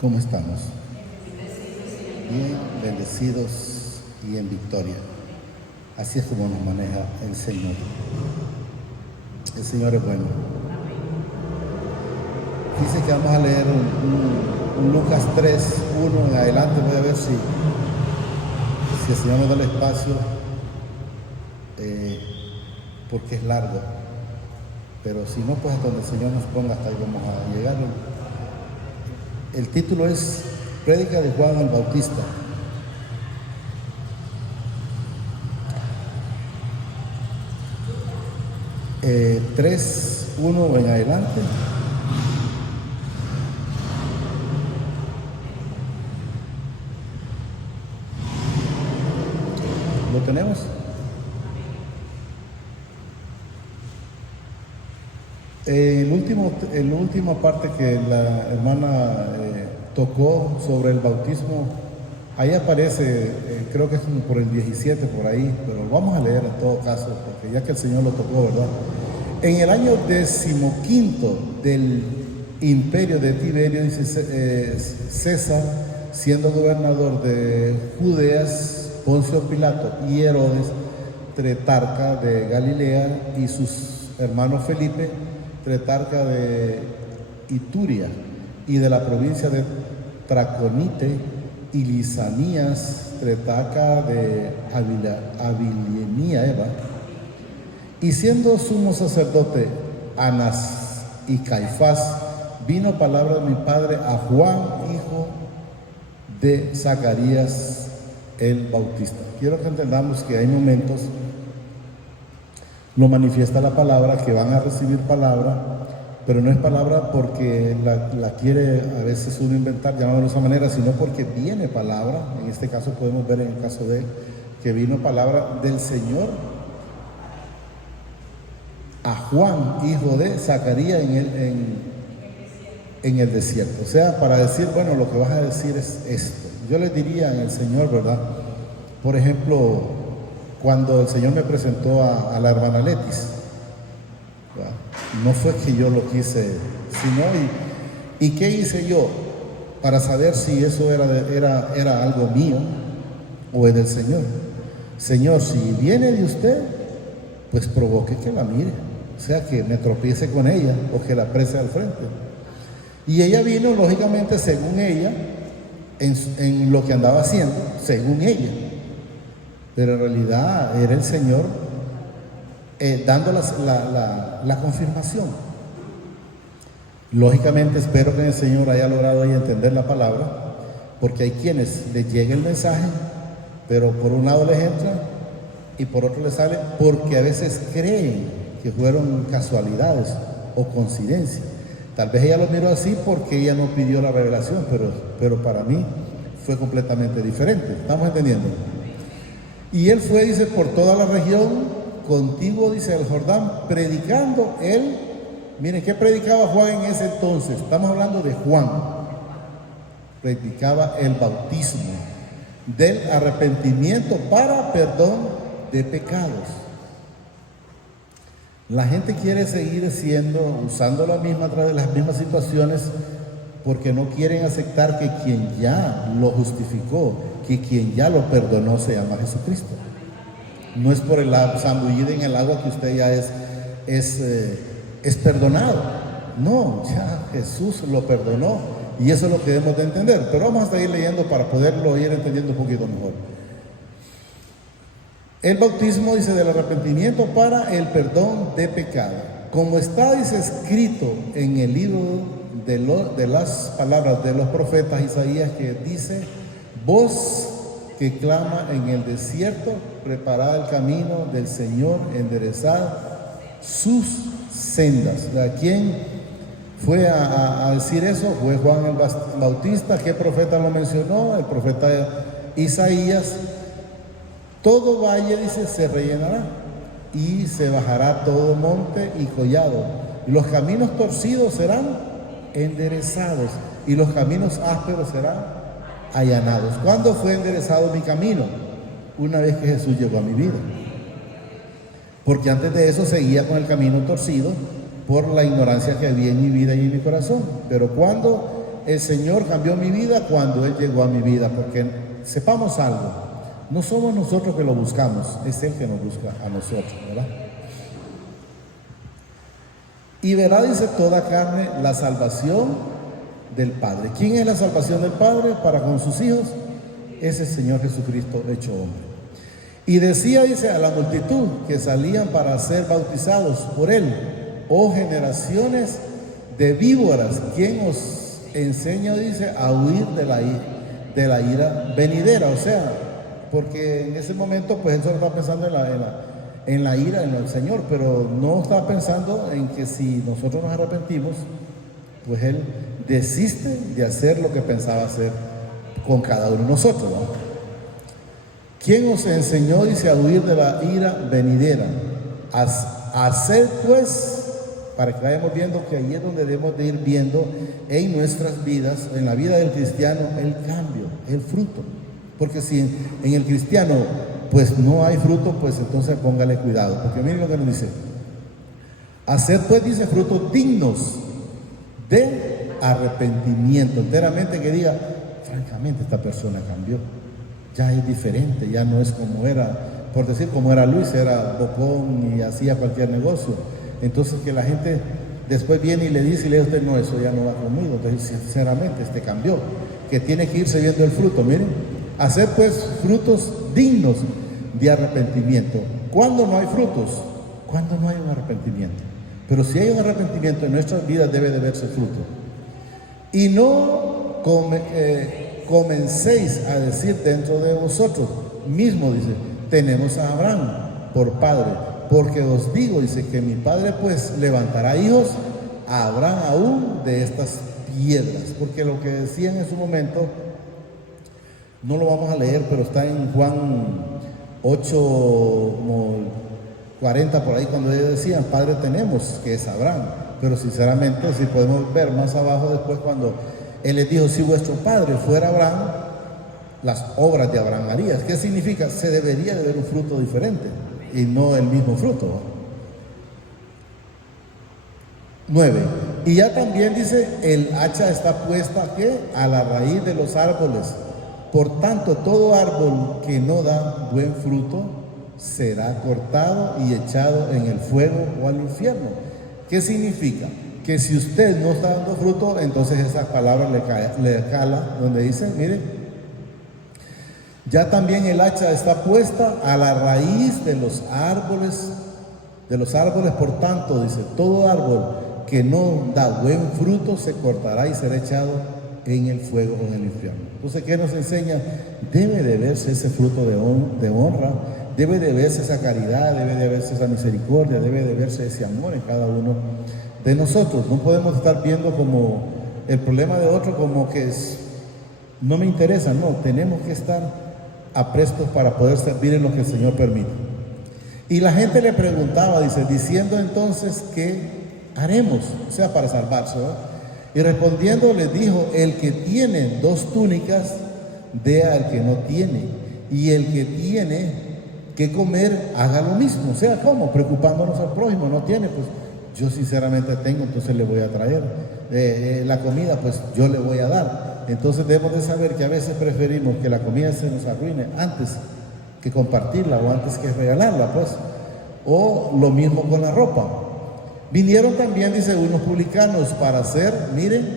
¿Cómo estamos? Bien, bendecidos y en victoria. Así es como nos maneja el Señor. El Señor es bueno. Dice que vamos a leer un Lucas 3, 1 en adelante. Voy a ver si el Señor nos da el espacio, porque es largo. Pero si no, pues hasta donde el Señor nos ponga, hasta ahí vamos a llegar. El título es Prédica de Juan el Bautista. Eh, 3, 1 en adelante. ¿Lo tenemos? La última parte que la hermana tocó sobre el bautismo, ahí aparece, creo que es como por el 17 por ahí, pero vamos a leer en todo caso, porque ya que el Señor lo tocó, ¿verdad? En el año 15 del imperio de Tiberio, dice César, siendo gobernador de Judeas, Poncio Pilato y Herodes, tetrarca de Galilea, y sus hermanos Felipe, tetrarca de Ituria y de la provincia de Traconite, y Lisanías, tetrarca de Abilienia, y siendo sumo sacerdote Anás y Caifás, vino palabra de mi padre a Juan, hijo de Zacarías el Bautista. Quiero que entendamos que hay momentos, lo manifiesta la palabra, que van a recibir palabra, pero no es palabra porque la quiere a veces uno inventar, llamándolo de esa manera, sino porque viene palabra. En este caso podemos ver, en el caso de él, que vino palabra del Señor a Juan, hijo de Zacarías, en el desierto. O sea, para decir, bueno, lo que vas a decir es esto. Yo les diría en el Señor, ¿verdad? Por ejemplo, cuando el Señor me presentó a la hermana Letis, ¿verdad? No fue que yo lo quise, sino, ¿y qué hice yo para saber si eso era algo mío o es del Señor? Señor, si viene de usted, pues provoque que la mire, o sea, que me tropiece con ella o que la prese al frente. Y ella vino, lógicamente, según ella, en lo que andaba haciendo, según ella, pero en realidad era el Señor dando la confirmación. Lógicamente espero que el Señor haya logrado ahí entender la palabra, porque hay quienes les llega el mensaje, pero por un lado les entra y por otro les sale, porque a veces creen que fueron casualidades o coincidencias. Tal vez ella lo miró así porque ella no pidió la revelación, pero para mí fue completamente diferente. ¿Estamos entendiendo? Y él fue, dice, por toda la región contiguo, dice, el Jordán, predicando él. Miren, ¿qué predicaba Juan en ese entonces? Estamos hablando de Juan. Predicaba el bautismo del arrepentimiento para perdón de pecados. La gente quiere seguir usando la misma, a través de las mismas situaciones, porque no quieren aceptar que quien ya lo justificó, que quien ya lo perdonó, se llama Jesucristo. No es por el zambullido en el agua que usted ya es perdonado. No, ya Jesús lo perdonó, y eso es lo que debemos de entender. Pero vamos a seguir leyendo para poderlo ir entendiendo un poquito mejor. El bautismo, dice, del arrepentimiento para el perdón de pecado, como está, dice, escrito en el libro de las palabras de los profetas Isaías, que dice: voz que clama en el desierto, preparad el camino del Señor, enderezad sus sendas. ¿Quién fue a decir eso? Fue Juan el Bautista. ¿Qué profeta lo mencionó? El profeta Isaías. Todo valle, dice, se rellenará, y se bajará todo monte y collado, y los caminos torcidos serán enderezados, y los caminos ásperos serán allanados. ¿Cuándo fue enderezado mi camino? Una vez que Jesús llegó a mi vida, porque antes de eso seguía con el camino torcido por la ignorancia que había en mi vida y en mi corazón. Pero cuando el Señor cambió mi vida cuando Él llegó a mi vida, porque sepamos algo, no somos nosotros que lo buscamos, es Él que nos busca a nosotros, ¿verdad? Y verá, dice, toda carne la salvación del Padre. ¿Quién es la salvación del Padre para con sus hijos? Es el Señor Jesucristo hecho hombre. Y decía, dice, a la multitud que salían para ser bautizados por Él: oh generaciones de víboras, ¿quién os enseña, dice, a huir de la ira venidera? O sea, porque en ese momento pues él solo estaba pensando en la ira del Señor, pero no estaba pensando en que si nosotros nos arrepentimos, pues Él desiste de hacer lo que pensaba hacer con cada uno de nosotros, ¿no? ¿Quién os enseñó, dice, a huir de la ira venidera? Hacer pues, para que vayamos viendo que ahí es donde debemos de ir viendo en nuestras vidas, en la vida del cristiano, el cambio, el fruto. Porque si en el cristiano pues no hay fruto, pues entonces póngale cuidado. Porque miren lo que nos dice: hacer pues, dice, frutos dignos de arrepentimiento. Enteramente que diga, francamente esta persona cambió, ya es diferente, ya no es como era, por decir como era Luis, era bocón y hacía cualquier negocio. Entonces que la gente después viene y le dice, y le dice, usted no, eso ya no va conmigo. Entonces sinceramente este cambió, que tiene que irse viendo el fruto. Miren, hacer pues frutos dignos de arrepentimiento. ¿Cuándo no hay frutos? Cuando no hay un arrepentimiento. Pero si hay un arrepentimiento en nuestras vidas, debe de verse fruto. Y no comencéis a decir dentro de vosotros mismo, dice, tenemos a Abraham por padre, porque os digo, dice, que mi padre pues levantará hijos a Abraham aún de estas piedras. Porque lo que decían en su momento, no lo vamos a leer, pero está en Juan 8, como 40 por ahí, cuando ellos decían, Padre tenemos, que es Abraham. Pero sinceramente, si podemos ver más abajo después, cuando Él les dijo, si vuestro Padre fuera Abraham, las obras de Abraham harías. ¿Qué significa? Se debería de ver un fruto diferente y no el mismo fruto. 9. Y ya también dice, el hacha está puesta, ¿qué? A la raíz de los árboles. Por tanto, todo árbol que no da buen fruto será cortado y echado en el fuego o al infierno. ¿Qué significa? Que si usted no está dando fruto, entonces esa palabra le cala, donde dice, mire, ya también el hacha está puesta a la raíz de los árboles, por tanto, dice, todo árbol que no da buen fruto se cortará y será echado en el fuego o en el infierno. Entonces, ¿qué nos enseña? Debe de verse ese fruto de honra, debe de verse esa caridad, debe de verse esa misericordia, debe de verse ese amor en cada uno de nosotros. No podemos estar viendo como el problema de otro como que no me interesa. No, tenemos que estar aprestos para poder servir en lo que el Señor permite. Y la gente le preguntaba, dice, diciendo entonces, ¿qué haremos? O sea, para salvarse, ¿no? Y respondiendo les dijo, el que tiene 2 túnicas, dé al que no tiene, y el que tiene que comer, haga lo mismo. O sea, ¿cómo? Preocupándonos al prójimo. No tiene, pues yo sinceramente tengo, entonces le voy a traer. La comida, pues yo le voy a dar. Entonces debemos de saber que a veces preferimos que la comida se nos arruine antes que compartirla o antes que regalarla, pues. O lo mismo con la ropa. Vinieron también, dice, unos publicanos para ser, miren,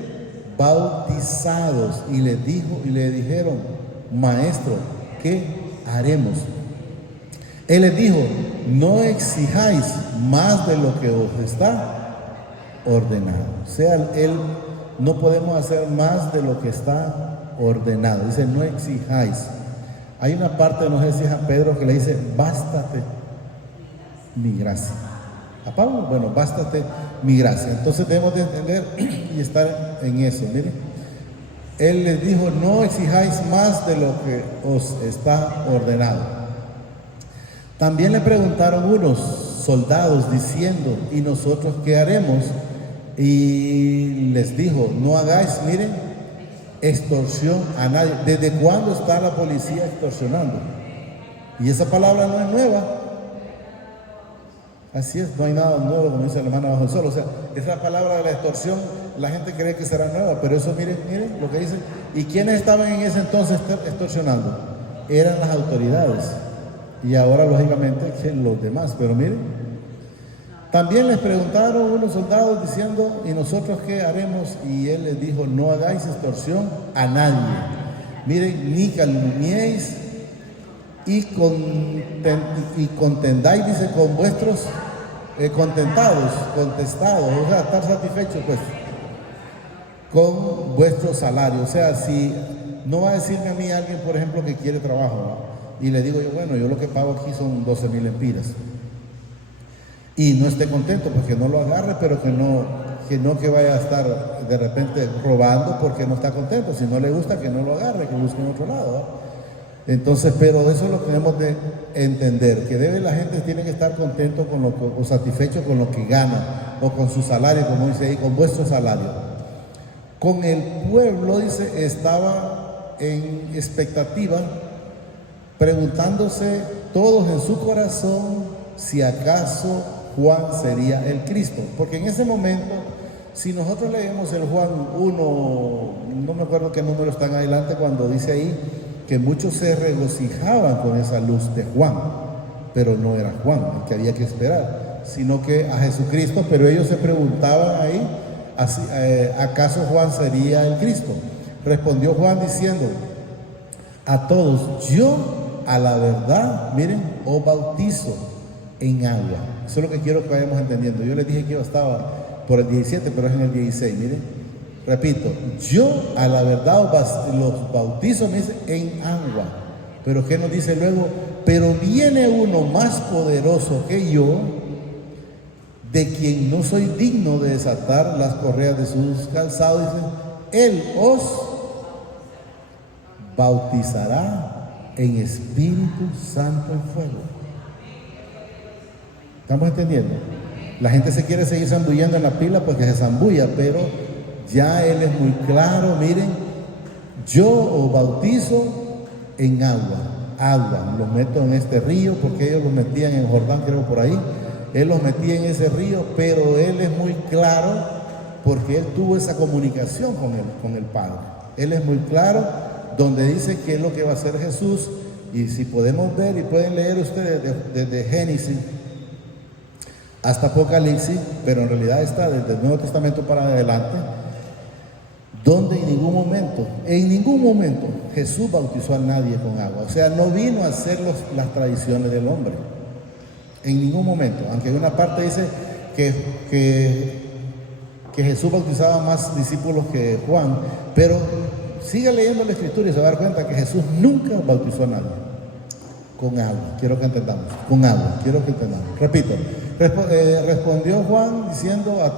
bautizados, y le dijeron, maestro, ¿qué haremos? Él les dijo, no exijáis más de lo que os está ordenado. O sea, no podemos hacer más de lo que está ordenado. Dice, no exijáis. Hay una parte, no sé si es a Pedro, que le dice, bástate mi gracia. A Pablo, bueno, bástate mi gracia. Entonces debemos de entender y estar en eso. Miren, Él les dijo, no exijáis más de lo que os está ordenado. También le preguntaron unos soldados diciendo, ¿y nosotros qué haremos? Y les dijo, no hagáis, miren, extorsión a nadie. ¿Desde cuándo está la policía extorsionando? Y esa palabra no es nueva. Así es, no hay nada nuevo, como dice la hermana bajo el sol. O sea, esa palabra de la extorsión, la gente cree que será nueva, pero eso, miren lo que dice. ¿Y quiénes estaban en ese entonces extorsionando? Eran las autoridades. Y ahora, lógicamente, que los demás. Pero miren, también les preguntaron unos soldados diciendo, ¿y nosotros qué haremos? Y él les dijo, no hagáis extorsión a nadie. Miren, ni calumniéis y contendáis, dice, con vuestros contestados, o sea, estar satisfechos, pues, con vuestro salario. O sea, si no va a decirme a mí alguien, por ejemplo, que quiere trabajo, ¿no? Y le digo yo, bueno, yo lo que pago aquí son 12,000 empiras. Y no esté contento, pues que no lo agarre, pero que vaya a estar de repente robando porque no está contento. Si no le gusta, que no lo agarre, que busque en otro lado, ¿no? Entonces, pero eso lo tenemos de entender, que la gente tiene que estar contento con o satisfecho con lo que gana, o con su salario, como dice ahí, con vuestro salario. Con el pueblo, dice, estaba en expectativa, preguntándose todos en su corazón si acaso Juan sería el Cristo. Porque en ese momento, si nosotros leemos el Juan 1, no me acuerdo qué número está en adelante, cuando dice ahí que muchos se regocijaban con esa luz de Juan, pero no era Juan el que había que esperar, sino que a Jesucristo. Pero ellos se preguntaban ahí, ¿acaso Juan sería el Cristo? Respondió Juan diciendo a todos, yo a la verdad, miren, os bautizo en agua. Eso es lo que quiero que vayamos entendiendo. Yo les dije que yo estaba por el 17, pero es en el 16, miren. Repito, yo a la verdad los bautizo, me dice, en agua. Pero ¿qué nos dice luego? Pero viene uno más poderoso que yo, de quien no soy digno de desatar las correas de sus calzados. Dice, él os bautizará en Espíritu Santo y fuego. ¿Estamos entendiendo? La gente se quiere seguir zambullendo en la pila porque se zambulla, pero ya él es muy claro. Miren, yo os bautizo en agua, los meto en este río, porque ellos los metían en Jordán, creo por ahí, él los metía en ese río, pero él es muy claro, porque él tuvo esa comunicación con el Padre. Él es muy claro, donde dice qué es lo que va a hacer Jesús. Y si podemos ver, y pueden leer ustedes desde Génesis hasta Apocalipsis, pero en realidad está desde el Nuevo Testamento para adelante, donde en ningún momento Jesús bautizó a nadie con agua. O sea, no vino a hacer las tradiciones del hombre, en ningún momento. Aunque en una parte dice que Jesús bautizaba más discípulos que Juan, pero siga leyendo la Escritura y se va a dar cuenta que Jesús nunca bautizó a nadie con agua. Quiero que entendamos, con agua, quiero que entendamos. Repito, respondió Juan diciendo a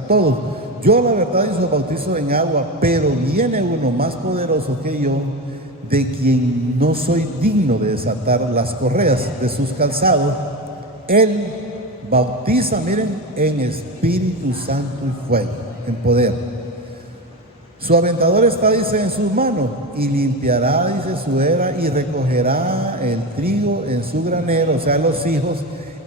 todos, yo la verdad os bautizo en agua, pero viene uno más poderoso que yo, de quien no soy digno de desatar las correas de sus calzados. Él bautiza, miren, en Espíritu Santo y fuego, en poder. Su aventador está, dice, en sus manos, y limpiará, dice, su era, y recogerá el trigo en su granero, o sea, los hijos,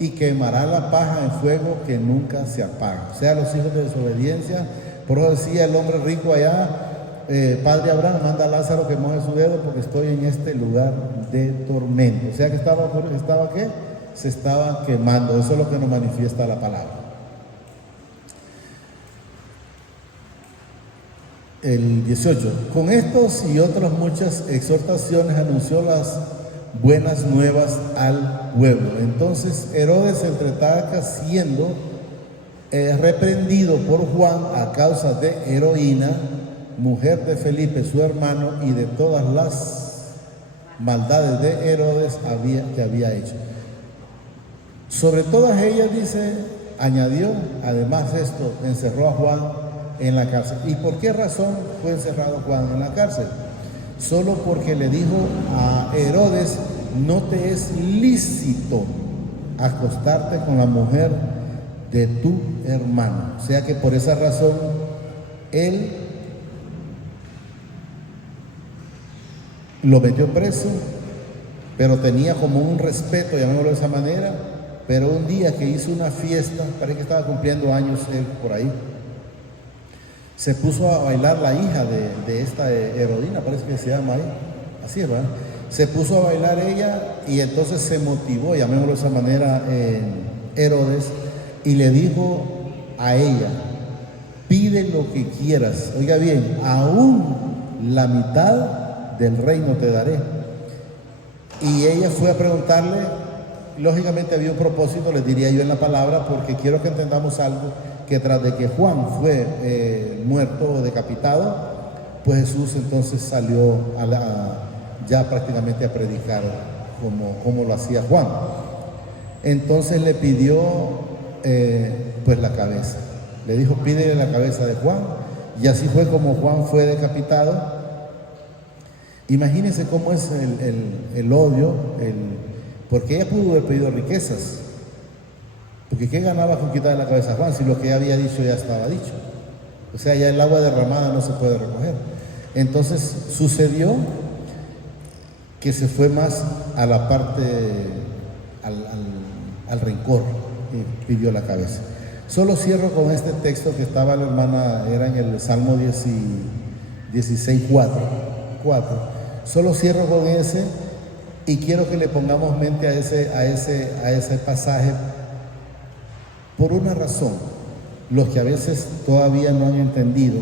y quemará la paja en fuego que nunca se apaga. O sea, los hijos de desobediencia. Por eso decía el hombre rico allá, Padre Abraham, manda a Lázaro que moje su dedo porque estoy en este lugar de tormento. O sea, que ¿qué? Se estaba quemando. Eso es lo que nos manifiesta la palabra. El 18. Con estos y otras muchas exhortaciones anunció las buenas nuevas al pueblo. Entonces Herodes, entre estaba siendo reprendido por Juan a causa de Heroína, mujer de Felipe su hermano, y de todas las maldades de Herodes que había hecho. Sobre todas ellas, dice, añadió, además esto, encerró a Juan en la cárcel. ¿Y por qué razón fue encerrado Juan en la cárcel? Solo porque le dijo a Herodes, no te es lícito acostarte con la mujer de tu hermano. O sea que por esa razón él lo metió preso, pero tenía como un respeto, llamémoslo de esa manera, Pero un día que hizo una fiesta, parece que estaba cumpliendo años él por ahí, se puso a bailar la hija de esta Herodina, parece que se llama ahí, así es, ¿verdad? Se puso a bailar ella y entonces se motivó, llamémoslo de esa manera, Herodes, y le dijo a ella: pide lo que quieras, oiga bien, aún la mitad del reino te daré. Y ella fue a preguntarle, lógicamente había un propósito, les diría yo en la palabra, porque quiero que entendamos algo, que tras de que Juan fue muerto o decapitado, pues Jesús entonces salió ya prácticamente a predicar como lo hacía Juan. Entonces le pidió pues la cabeza, le dijo: pídele la cabeza de Juan, y así fue como Juan fue decapitado. Imagínense cómo es el odio, porque ella pudo haber pedido riquezas, porque ¿qué ganaba con quitarle la cabeza a Juan si lo que ella había dicho ya estaba dicho? O sea, ya el agua derramada no se puede recoger. Entonces sucedió que se fue más a la parte, al rencor, y pidió la cabeza. Solo cierro con este texto que estaba la hermana, era en el Salmo 16:4. Solo cierro con ese y quiero que le pongamos mente a ese pasaje por una razón. Los que a veces todavía no han entendido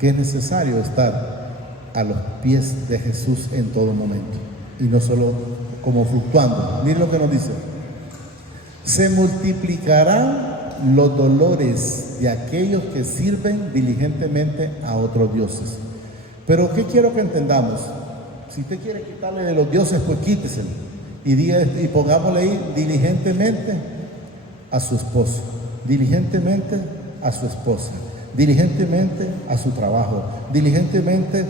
que es necesario estar a los pies de Jesús en todo momento y no solo como fluctuando. Miren lo que nos dice: se multiplicarán los dolores de aquellos que sirven diligentemente a otros dioses. Pero ¿qué quiero que entendamos? Si usted quiere quitarle de los dioses, pues quíteselo y pongámosle ahí: diligentemente a su esposo, diligentemente a su esposa, diligentemente a su trabajo, diligentemente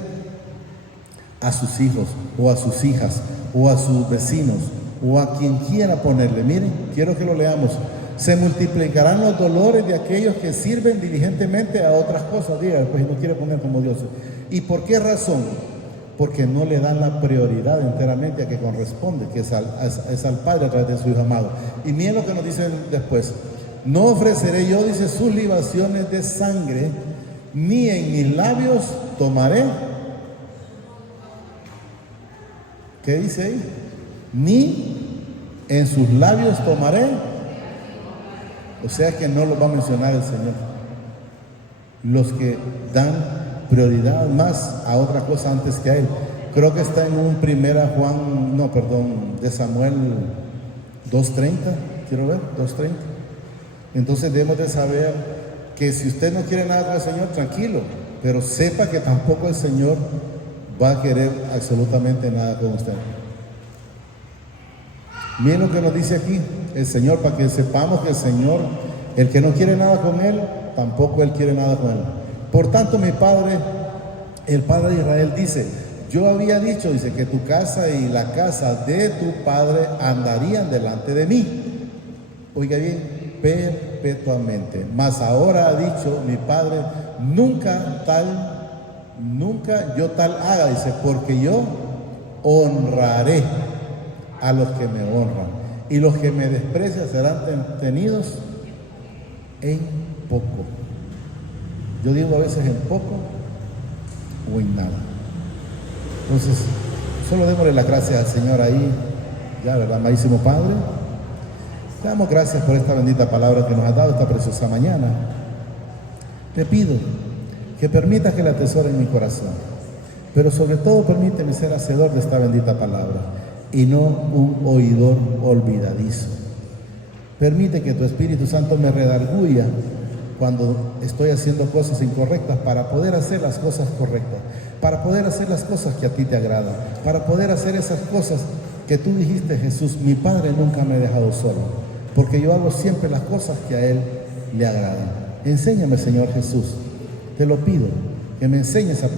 a sus hijos o a sus hijas o a sus vecinos o a quien quiera ponerle. Miren, quiero que lo leamos: se multiplicarán los dolores de aquellos que sirven diligentemente a otras cosas. Diga, pues no quiere poner como dioses. ¿Y por qué razón? Porque no le dan la prioridad enteramente a que corresponde, que es al Padre a través de su Hijo amado. Y miren lo que nos dice después: no ofreceré yo, dice, sus libaciones de sangre, ni en mis labios tomaré. ¿Qué dice ahí? Ni en sus labios tomaré. O sea que no lo va a mencionar el Señor. Los que dan prioridad más a otra cosa antes que a Él. Creo que está en un de Samuel 2:30, quiero ver, 2:30. Entonces debemos de saber que si usted no quiere nada con el Señor, tranquilo, pero sepa que tampoco el Señor va a querer absolutamente nada con usted. Miren lo que nos dice aquí el Señor, para que sepamos que el Señor, el que no quiere nada con Él, tampoco Él quiere nada con Él. Por tanto, mi Padre, el Padre de Israel, dice: yo había dicho, dice, que tu casa y la casa de tu Padre andarían delante de mí. Oiga bien, perpetuamente. Mas ahora ha dicho mi Padre: nunca yo tal haga, dice, porque yo honraré a los que me honran, y los que me desprecian serán tenidos en poco. Yo digo a veces en poco o en nada. Entonces, solo démosle las gracias al Señor ahí, ya, ¿verdad, amadísimo Padre? Te damos gracias por esta bendita palabra que nos has dado esta preciosa mañana. Te pido que permitas que la atesore en mi corazón, pero sobre todo permíteme ser hacedor de esta bendita palabra y no un oidor olvidadizo. Permite que tu Espíritu Santo me redarguya cuando estoy haciendo cosas incorrectas, para poder hacer las cosas correctas, para poder hacer las cosas que a ti te agradan, para poder hacer esas cosas que tú dijiste: Jesús, mi Padre nunca me ha dejado solo, porque yo hago siempre las cosas que a Él le agradan. Enséñame, Señor Jesús, te lo pido, que me enseñes a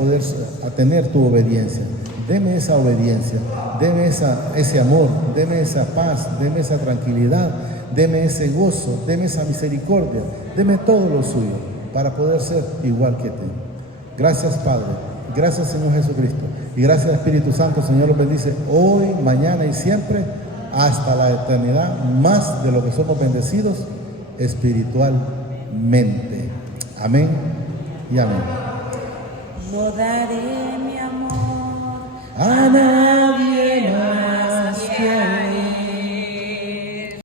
tener tu obediencia. Deme esa obediencia, deme ese amor, deme esa paz, deme esa tranquilidad, deme ese gozo, deme esa misericordia, deme todo lo suyo para poder ser igual que ti. Gracias, Padre, gracias, Señor Jesucristo, y gracias, Espíritu Santo. Señor, los bendice hoy, mañana y siempre. hasta la eternidad, más de lo que somos bendecidos espiritualmente. Amén y amén. No daré mi amor A nadie